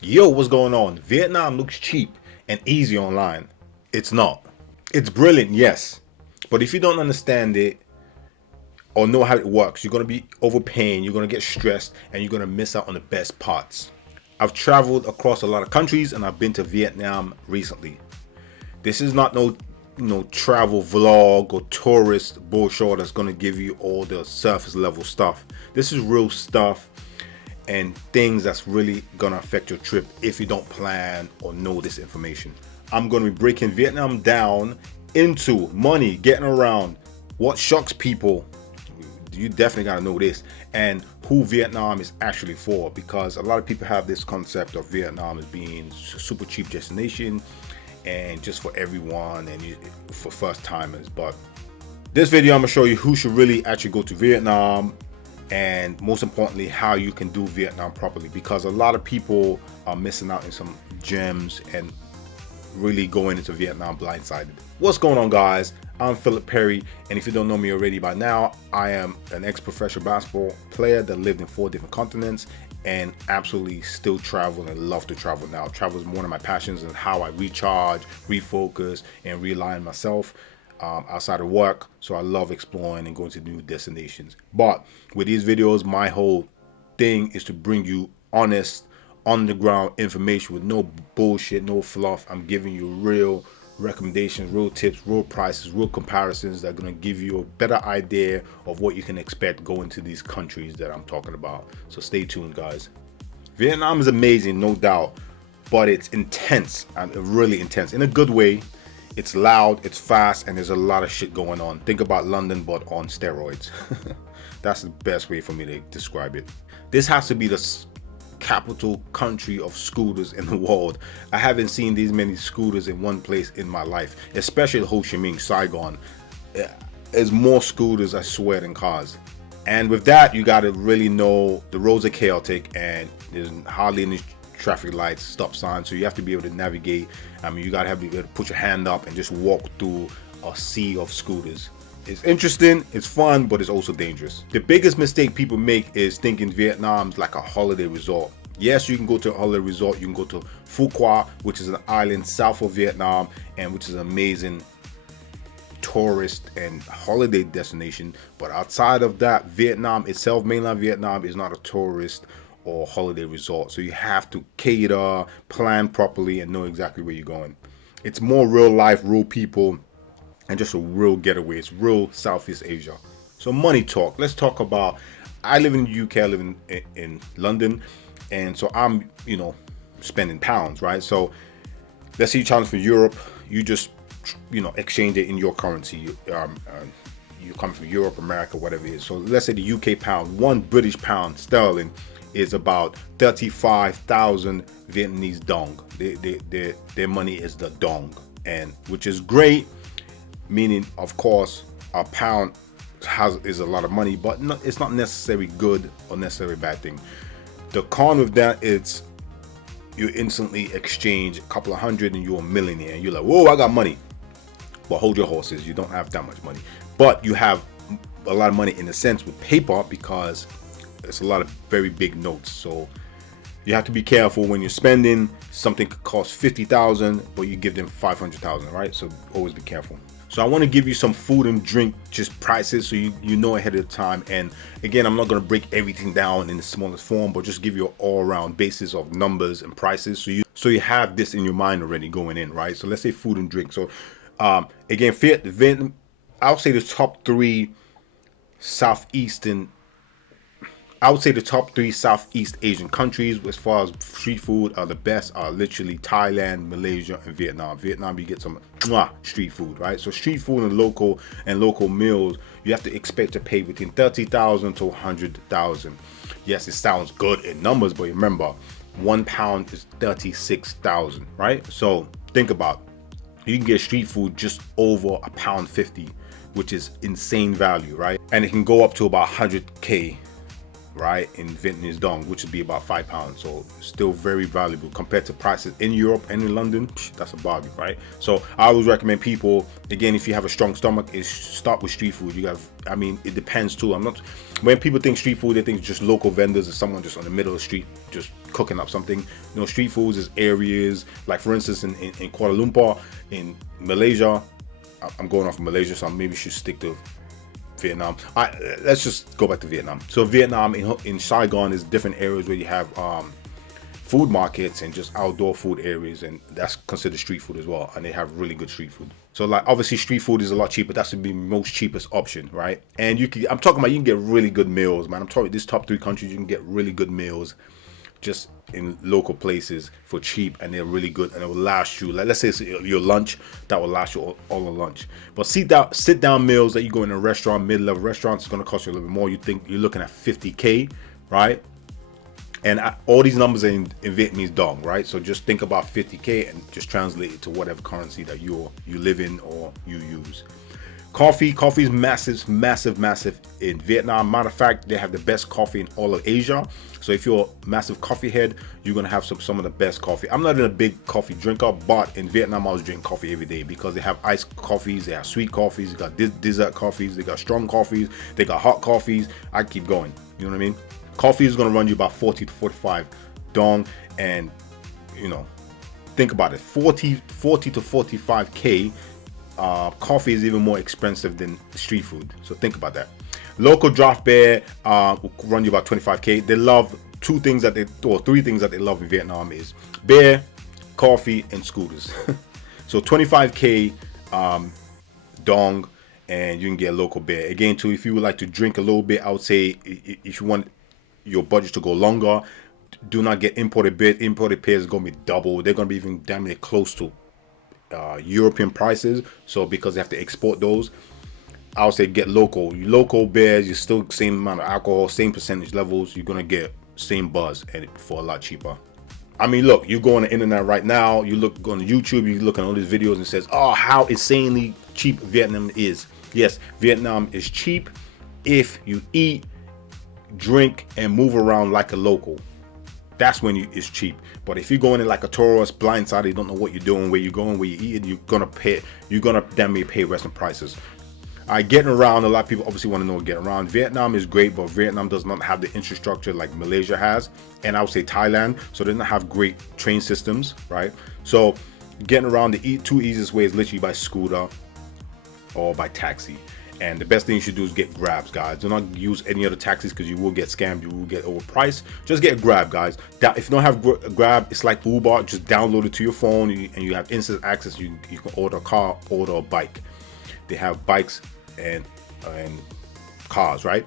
Yo, what's going on? Vietnam looks cheap and easy online. It's not. It's brilliant, yes. But if you don't understand it or know how it works, you're going to be overpaying, you're going to get stressed, and you're going to miss out on the best parts. I've traveled across a lot of countries and I've been to Vietnam recently. This is not no travel vlog or tourist brochure that's going to give you all the surface level stuff. This is real stuff and things that's really gonna affect your trip if you don't plan or know this information. I'm gonna be breaking Vietnam down into money, getting around, what shocks people. You definitely gotta know this, and who Vietnam is actually for, because a lot of people have this concept of Vietnam as being a super cheap destination and just for everyone and for first timers. But this video I'm gonna show you who should really actually go to Vietnam, and most importantly how you can do Vietnam properly, because a lot of people are missing out on some gems and really going into Vietnam blindsided. What's going on, guys? I'm Philip Perry, and if you don't know me already by now, I am an ex-professional basketball player that lived in 4 different continents and absolutely still travel and love to travel now. Travel is one of my passions and how I recharge, refocus, and realign myself outside of work. So I love exploring and going to new destinations. But with these videos, my whole thing is to bring you honest, on the ground information with no bullshit, no fluff. I'm giving you real recommendations, real tips, real prices, real comparisons that are going to give you a better idea of what you can expect going to these countries that I'm talking about. So stay tuned, guys. Vietnam is amazing, no doubt, but it's intense, and really intense in a good way. It's loud, it's fast, and there's a lot of shit going on. Think about London, but on steroids. That's the best way for me to describe it. This has to be the capital country of scooters in the world. I haven't seen these many scooters in one place in my life, especially Ho Chi Minh, Saigon. There's more scooters, I swear, than cars. And with that, you got to really know the roads are chaotic and there's hardly any traffic lights, stop signs, so you have to be able to navigate. I mean, you gotta be able to put your hand up and just walk through a sea of scooters. It's interesting, it's fun, but it's also dangerous. The biggest mistake people make is thinking Vietnam's like a holiday resort. Yes, you can go to a holiday resort. You can go to Phu Quoc, which is an island south of Vietnam, and which is an amazing tourist and holiday destination. But outside of that, Vietnam itself, mainland Vietnam, is not a tourist or holiday resort. So you have to cater, plan properly, and know exactly where you're going. It's more real life, real people, and just a real getaway. It's real Southeast Asia. So money talk. Let's talk about, I live in the UK, I live in London, and so I'm, spending pounds, right? So let's say you travel for Europe, you just, exchange it in your currency. You come from Europe, America, whatever it is. So let's say the UK pound, 1 British pound sterling is about 35,000 Vietnamese dong. Their money is the dong, and which is great, meaning of course a pound is a lot of money, but it's not necessarily good or necessarily bad thing. The con with that is you instantly exchange a couple of hundred and you're a millionaire, and you're like, whoa, I got money. But hold your horses, you don't have that much money, but you have a lot of money in a sense with paper, because it's a lot of very big notes. So you have to be careful when you're spending. Something could cost 50,000, but you give them 500,000, right? So always be careful. So I want to give you some food and drink just prices, so you know ahead of time. And again, I'm not going to break everything down in the smallest form, but just give you an all-around basis of numbers and prices, so you have this in your mind already going in, right? So let's say food and drink. So again, I'll say the top 3 Southeast Asian countries as far as street food are the best are literally Thailand, Malaysia, and Vietnam. Vietnam, you get some street food, right? So street food and local meals, you have to expect to pay between 30,000 to 100,000. Yes, it sounds good in numbers, but remember, 1 pound is 36,000, right? So think about it. You can get street food just over £1.50, which is insane value, right? And it can go up to about 100K. right, in Vietnamese dong, which would be about £5. So still very valuable compared to prices in Europe and in London. That's a bargain, right? So I always recommend people, again, if you have a strong stomach, is start with street food. You have, I mean, it depends too. I'm not, when people think street food, they think just local vendors or someone just on the middle of the street just cooking up something. You know, street foods is areas like, for instance, in Kuala Lumpur, in Malaysia. I'm going off of Malaysia, so I maybe should stick to Vietnam. Let's just go back to Vietnam. So Vietnam, in Saigon, is different areas where you have food markets and just outdoor food areas, and that's considered street food as well, and they have really good street food. So like, obviously street food is a lot cheaper. That's would be the most cheapest option, right? And I'm talking about, you can get really good meals, man. I'm talking these top 3 countries, you can get really good meals just in local places for cheap, and they're really good, and it will last you, like, let's say it's your lunch, that will last you all the lunch. But sit down meals that you go in a restaurant, mid-level restaurants, it's going to cost you a little bit more. You think you're looking at 50K, right? And all these numbers are in Vietnamese dong, right? So just think about 50K and just translate it to whatever currency that you live in or you use. Coffee is massive in Vietnam. Matter of fact, they have the best coffee in all of Asia. So if you're a massive coffee head, you're gonna have some of the best coffee. I'm not a big coffee drinker, but in Vietnam I was drinking coffee every day, because they have iced coffees, they have sweet coffees, they got dessert coffees, they got strong coffees, they got hot coffees. I keep going, you know what I mean? Coffee is gonna run you about 40 to 45 dong, and you know, think about it, 40 to 45K. Coffee is even more expensive than street food, so think about that. Local draft beer will run you about 25K. They love 3 things that they love in Vietnam is beer, coffee, and scooters. So 25K dong, and you can get local beer. Again, too, if you would like to drink a little bit, I would say if you want your budget to go longer, do not get imported beer. Imported beer is going to be double. They're going to be even damn near close to European prices. So because they have to export those, I would say get local beers. You're still same amount of alcohol, same percentage levels. You're gonna get same buzz and for a lot cheaper. I mean, look, you go on the internet right now, you go on YouTube, you look at all these videos and it says, oh, how insanely cheap Vietnam is. Yes, Vietnam is cheap if you eat, drink, and move around like a local. That's when it's cheap. But if you go in like a tourist, blindsided, you don't know what you're doing, where you're going, where you're eating, you're gonna damn near pay Western prices. Getting around, a lot of people obviously want to know what getting around. Vietnam is great, but Vietnam does not have the infrastructure like Malaysia has, and I would say Thailand. So they don't have great train systems, right? So getting around, the 2 easiest ways, literally by scooter or by taxi. And the best thing you should do is get Grabs, guys. Do not use any other taxis, because you will get scammed, you will get overpriced. Just get Grab, guys. If you don't have Grab, it's like Uber. Just download it to your phone, and you have instant access. You can order a car, order a bike. They have bikes and cars, right?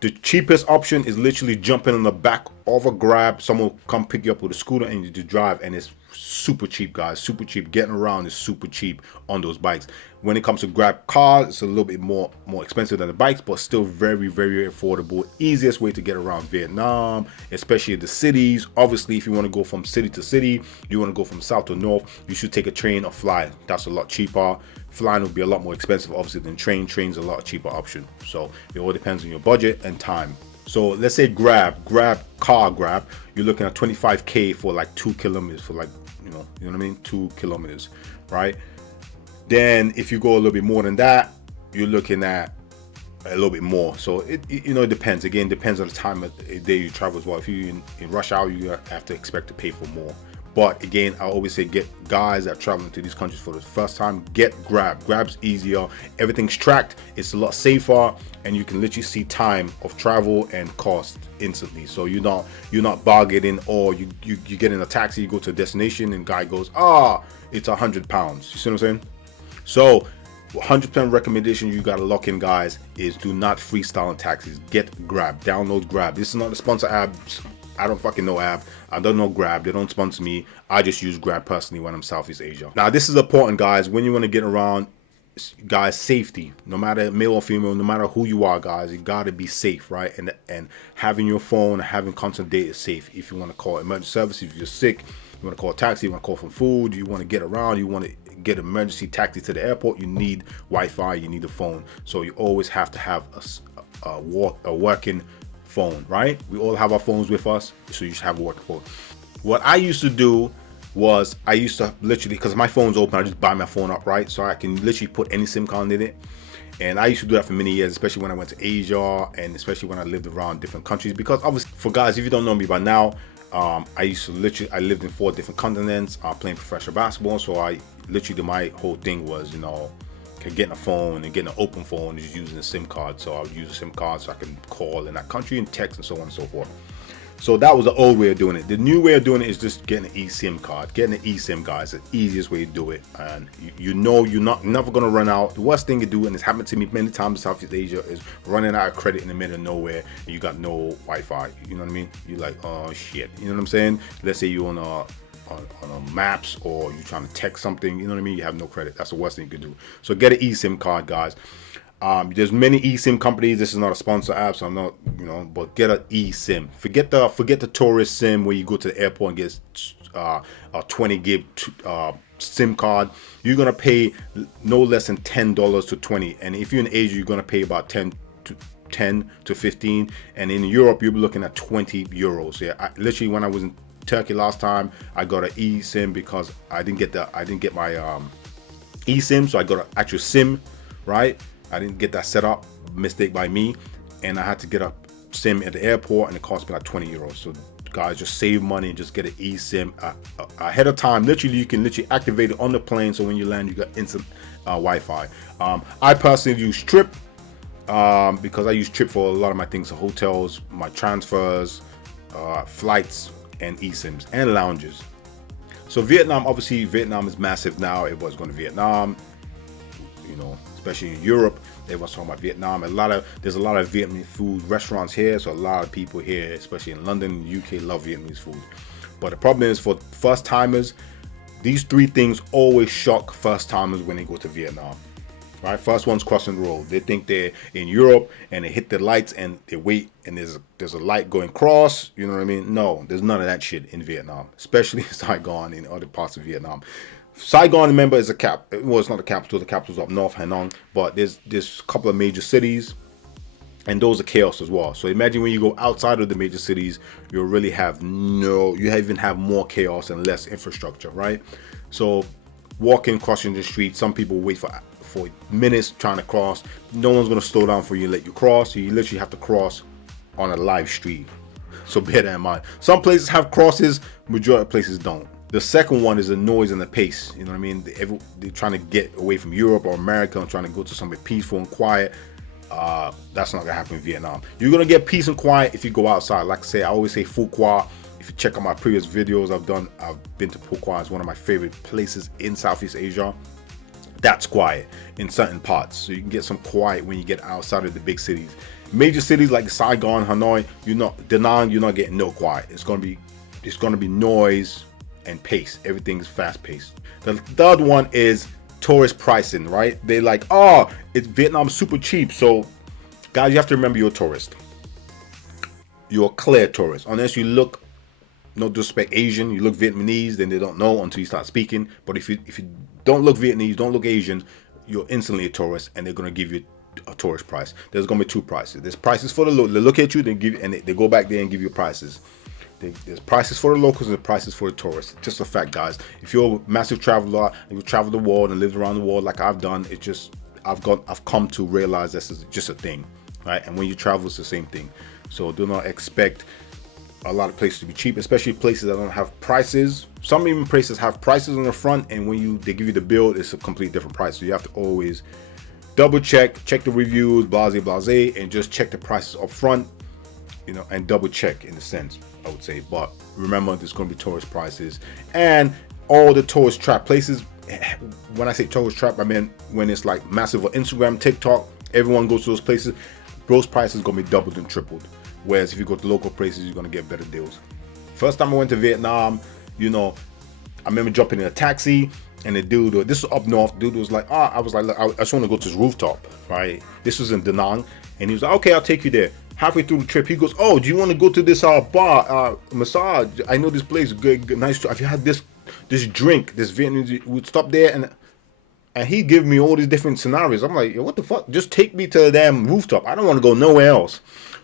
The cheapest option is literally jumping on the back of a Grab. Someone will come pick you up with a scooter and you just drive, and it's super cheap, guys. Super cheap. Getting around is super cheap on those bikes. When it comes to Grab cars, it's a little bit more expensive than the bikes, but still very affordable. Easiest way to get around Vietnam, especially the cities. Obviously, if you want to go from city to city, you want to go from south to north, you should take a train or fly. That's a lot cheaper. Flying will be a lot more expensive, obviously, than train. Train's a lot cheaper option. So it all depends on your budget and time. So let's say Grab, you're looking at 25K for like 2 kilometers, for like, you know what I mean? 2 kilometers, right? Then if you go a little bit more than that, you're looking at a little bit more. So it depends. Again, depends on the time of the day you travel as well. If you're in rush hour, you have to expect to pay for more. But again, I always say, get guys that are traveling to these countries for the first time, get Grab. Grab's easier, everything's tracked, it's a lot safer, and you can literally see time of travel and cost instantly. So you're not bargaining, or you get in a taxi, you go to a destination, and guy goes, it's £100. You see what I'm saying? So 100% recommendation you gotta lock in, guys, is do not freestyle in taxis. Get Grab. Download Grab. This is not a sponsor app. I don't fucking know app. I don't know Grab. They don't sponsor me. I just use Grab personally when I'm Southeast Asia. Now, this is important, guys. When you want to get around, guys, safety. No matter male or female, no matter who you are, guys, you gotta be safe, right? And having your phone, having constant data is safe. If you want to call emergency service, if you're sick, you want to call a taxi, you want to call for food, you want to get around, you want to get an emergency taxi to the airport, you need Wi-Fi, you need a phone. So you always have to have a working phone, right? We all have our phones with us, so you should have a working phone. What I used to do was I used to literally, because my phone's open, I just buy my phone up, right? So I can literally put any SIM card in it. And I used to do that for many years, especially when I went to Asia and especially when I lived around different countries. Because obviously, for guys, if you don't know me by now, I lived in 4 different continents, playing professional basketball. So I literally, my whole thing was, getting a phone and getting an open phone, just using a SIM card. So I would use a SIM card so I can call in that country and text and so on and so forth. So that was the old way of doing it. The new way of doing it is just getting an eSIM card. Getting an eSIM, guys, is the easiest way to do it. And you're never going to run out. The worst thing you do, and it's happened to me many times in Southeast Asia, is running out of credit in the middle of nowhere and you got no Wi-Fi. You know what I mean? You're like, oh shit. You know what I'm saying? Let's say you're on a maps or you're trying to text something. You know what I mean? You have no credit. That's the worst thing you can do. So get an eSIM card, guys. There's many eSIM companies. This is not a sponsor app, so I'm not, but get an eSIM. Forget the tourist SIM where you go to the airport and get a 20 gig SIM card. You're gonna pay no less than $10 to 20, and if you're in Asia, you're gonna pay about 10 to 15, and in Europe, you'll be looking at 20 euros. Yeah, literally, when I was in Turkey last time, I got an eSIM because I didn't get my eSIM, so I got an actual SIM, right? I didn't get that set up, mistake by me, and I had to get a SIM at the airport, and it cost me like 20 euros. So guys, just save money and just get an eSIM ahead of time. Literally, you can literally activate it on the plane, so when you land, you got instant Wi-Fi. I personally use Trip because I use Trip for a lot of my things, so hotels, my transfers, flights, and eSIMs and lounges. So Vietnam, obviously, Vietnam is massive now. Everyone's going to Vietnam, especially in Europe. Everyone's talking about Vietnam. There's a lot of Vietnamese food restaurants here, so a lot of people here, especially in London, UK, love Vietnamese food. But the problem is, for first timers, these 3 things always shock first timers when they go to Vietnam. Right, first one's crossing the road. They think they're in Europe and they hit the lights and they wait and there's a light going across. You know what I mean? No, there's none of that shit in Vietnam, especially in Saigon and other parts of Vietnam. Saigon, remember, is it's not the capital. The capital's up north, Hanoi, but there's a couple of major cities, and those are chaos as well. So imagine when you go outside of the major cities, you even have more chaos and less infrastructure, right? So crossing the street, some people wait for minutes trying to cross. No one's going to slow down for you and let you cross. So you literally have to cross on a live street. So bear that in mind. Some places have crosses, majority of places don't. The second one is the noise and the pace. You know what I mean? They're trying to get away from Europe or America and trying to go to somewhere peaceful and quiet. That's not gonna happen in Vietnam. You're gonna get peace and quiet if you go outside. Like I say, I always say Phu Quoc. If you check out my previous videos I've been to Phu Quoc. It's one of my favorite places in Southeast Asia. That's quiet in certain parts, so you can get some quiet when you get outside of the big cities. Major cities like Saigon, Hanoi, Da Nang, you're not getting no quiet. It's gonna be noise and pace. Everything's fast paced. The third one is tourist pricing, right? They like, it's Vietnam super cheap. So guys, you have to remember, you're a tourist. You're a clear tourist, unless you look, no disrespect, Asian, you look Vietnamese, then they don't know until you start speaking. But if you don't look Vietnamese, don't look Asian, you're instantly a tourist, and they're gonna give you a tourist price. There's gonna be 2 prices. There's prices for they look at you, they go back there and give you prices. There's prices for the locals and prices for the tourists. Just a fact, guys. If you're a massive traveler and you travel the world and lived around the world like I've done, I've come to realize this is just a thing, right? And when you travel, it's the same thing. So do not expect a lot of places to be cheap, especially places that don't have prices. Some even places have prices on the front, and when they give you the bill, it's a completely different price. So you have to always double check the reviews, blase, and just check the prices up front, and double check in a sense, I would say. But remember, there's going to be tourist prices and all the tourist trap places. When I say tourist trap, I mean when it's like massive on Instagram, TikTok, everyone goes to those places. Those prices going to be doubled and tripled. Whereas if you go to local places, you're going to get better deals. First time I went to Vietnam, I remember jumping in a taxi, and the dude, this was up north, dude was like, I was like, look, I just want to go to this rooftop, right? This was in Da Nang, and he was like, okay, I'll take you there. Halfway through the trip, he goes, oh, do you want to go to this bar, massage? I know this place is good, nice. Have you had this drink, this Vietnamese? We'd stop there, and he give me all these different scenarios. I'm like, yo, what the fuck? Just take me to the damn rooftop. I don't want to go nowhere else.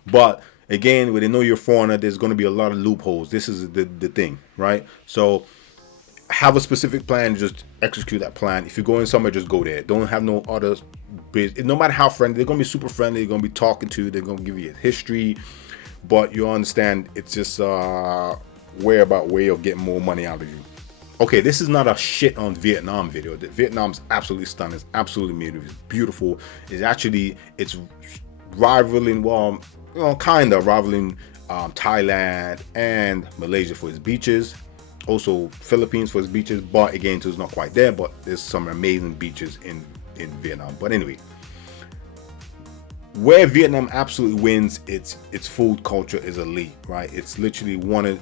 But Again, when they know you're a foreigner, there's going to be a lot of loopholes. This is the thing, right? So have a specific plan, just execute that plan. If you're going somewhere, just go there. Don't have no other business. No matter how friendly, they're going to be super friendly. They're going to be talking to you. They're going to give you a history. But you understand, it's just way of getting more money out of you. Okay, this is not a shit on Vietnam video. Vietnam's absolutely stunning. It's absolutely beautiful. It's rivaling, well, kind of rivaling Thailand and Malaysia for its beaches. Also Philippines for its beaches, but again, it's not quite there. But there's some amazing beaches in Vietnam. But anyway, where Vietnam absolutely wins, its food culture is elite, right? It's literally one of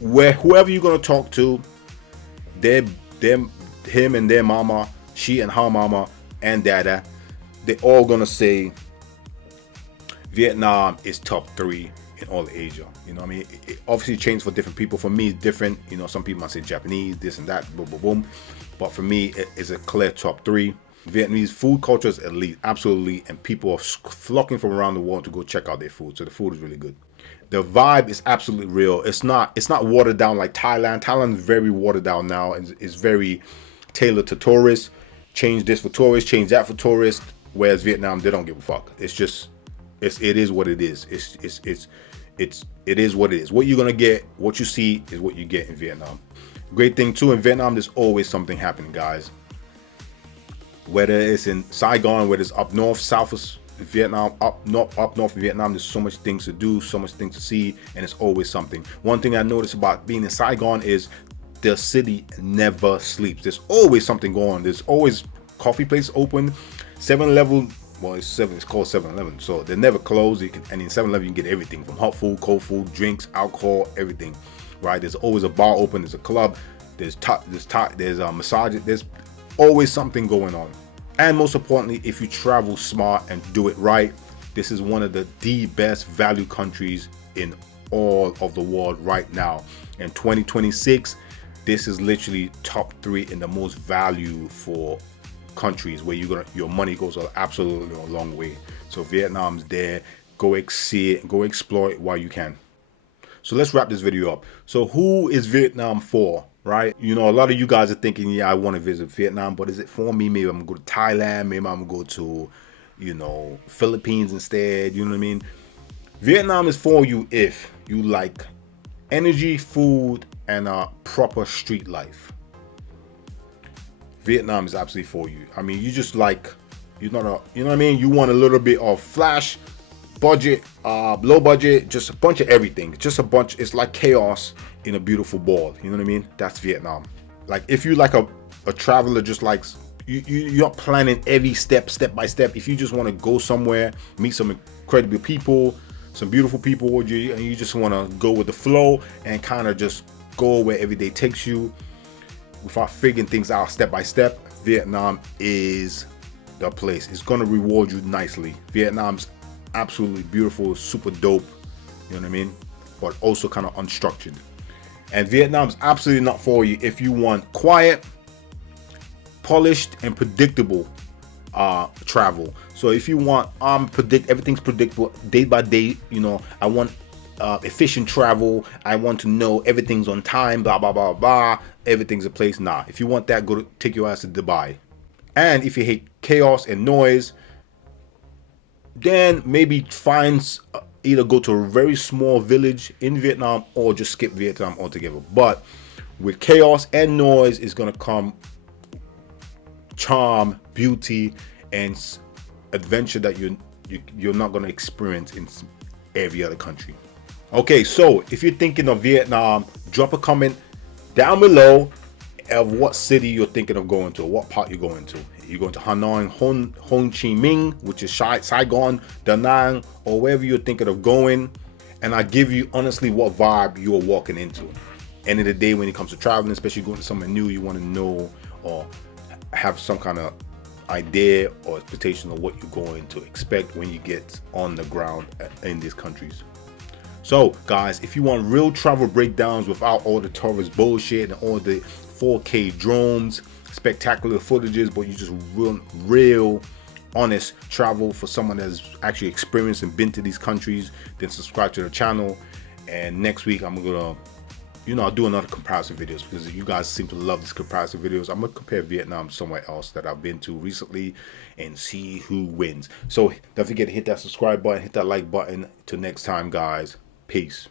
where whoever you're gonna talk to, him and their mama, she and her mama and dada, they all gonna say Vietnam is top 3 in all of Asia. You know what I mean? It obviously changes for different people. For me, it's different. You know, some people might say Japanese, this and that, boom, boom, boom. But for me, it's a clear top 3. Vietnamese food culture is elite, absolutely, and people are flocking from around the world to go check out their food. So the food is really good. The vibe is absolutely real. It's not watered down like Thailand. Thailand is very watered down now, and it's very tailored to tourists. Change this for tourists, change that for tourists. Whereas Vietnam, they don't give a fuck. It's just, it is what it is. It is what it is. What you're gonna get, what you see, is what you get in Vietnam. Great thing too, in Vietnam, there's always something happening, guys. Whether it's in Saigon, whether it's up north, south of Vietnam, up north Vietnam, there's so much things to do, so much things to see, and it's always something. One thing I noticed about being in Saigon is the city never sleeps. There's always something going on. There's always coffee places open, 7-Eleven. Well, it's called 7-Eleven, so they never close. And in 7-Eleven, you can get everything from hot food, cold food, drinks, alcohol, everything, right? There's always a bar open. There's a club. There's a massage. There's always something going on. And most importantly, if you travel smart and do it right, this is one of the best value countries in all of the world right now. In 2026, this is literally top 3 in the most value for countries where your money goes absolutely a long way. So Vietnam's there. Go see it, go explore it while you can. So let's wrap this video up. So who is Vietnam for, right? You know, a lot of you guys are thinking, yeah, I want to visit Vietnam, but is it for me? Maybe I'm gonna go to Thailand, maybe I'm gonna go to, you know, Philippines instead, you know what I mean? Vietnam is for you if you like energy, food, and a proper street life. Vietnam is absolutely for you. I mean, you just like, you know what I mean? You want a little bit of flash, budget, low budget, just a bunch of everything. Just a bunch. It's like chaos in a beautiful ball. You know what I mean? That's Vietnam. Like if you like a traveler, just like you're not planning every step by step. If you just want to go somewhere, meet some incredible people, some beautiful people, and you just want to go with the flow and kind of just go where every day takes you without figuring things out step by step, Vietnam is the place. It's gonna reward you nicely. Vietnam's absolutely beautiful, super dope, you know what I mean? But also kind of unstructured. And Vietnam's absolutely not for you if you want quiet, polished, and predictable travel. So if you want everything's predictable day by day, you know, I want efficient travel, I want to know everything's on time, blah blah blah blah, everything's a place. Nah, if you want that, go to take your ass to Dubai. And if you hate chaos and noise, then maybe find either go to a very small village in Vietnam or just skip Vietnam altogether. But with chaos and noise is gonna come charm, beauty, and adventure that you're not gonna experience in every other country. Okay, so if you're thinking of Vietnam, drop a comment down below of what city you're thinking of going to, what part you're going to. You're going to Hanoi, Ho Chi Minh, which is Saigon, Da Nang, or wherever you're thinking of going, and I give you honestly what vibe you're walking into. End of the day, when it comes to traveling, especially going to somewhere new, you want to know or have some kind of idea or expectation of what you're going to expect when you get on the ground in these countries. So guys, if you want real travel breakdowns without all the tourist bullshit and all the 4K drones, spectacular footages, but you just real honest travel for someone that's actually experienced and been to these countries, then subscribe to the channel. And next week I'm gonna, I'll do another comparison videos, because you guys seem to love these comparison videos. I'm gonna compare Vietnam somewhere else that I've been to recently and see who wins. So don't forget to hit that subscribe button, hit that like button. Till next time, guys. Peace.